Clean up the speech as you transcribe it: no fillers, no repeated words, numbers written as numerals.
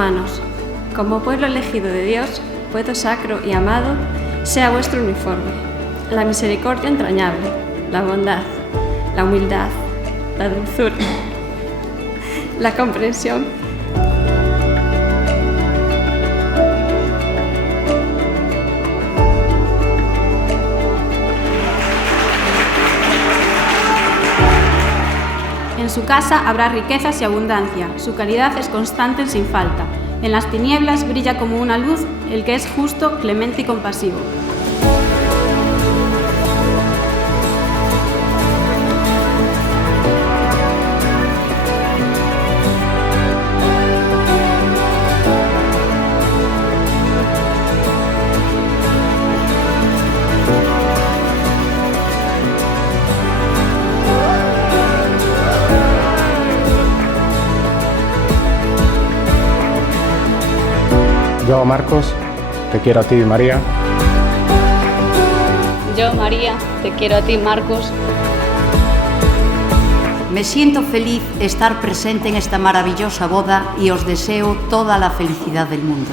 hermanos, como pueblo elegido de Dios, pueblo sacro y amado, sea vuestro uniforme la misericordia entrañable, la bondad, la humildad, la dulzura, la comprensión. En su casa habrá riquezas y abundancia, su caridad es constante sin falta. En las tinieblas brilla como una luz el que es justo, clemente y compasivo. Yo, Marcos, te quiero a ti, María. Yo, María, te quiero a ti, Marcos. Me siento feliz estar presente en esta maravillosa boda y os deseo toda la felicidad del mundo.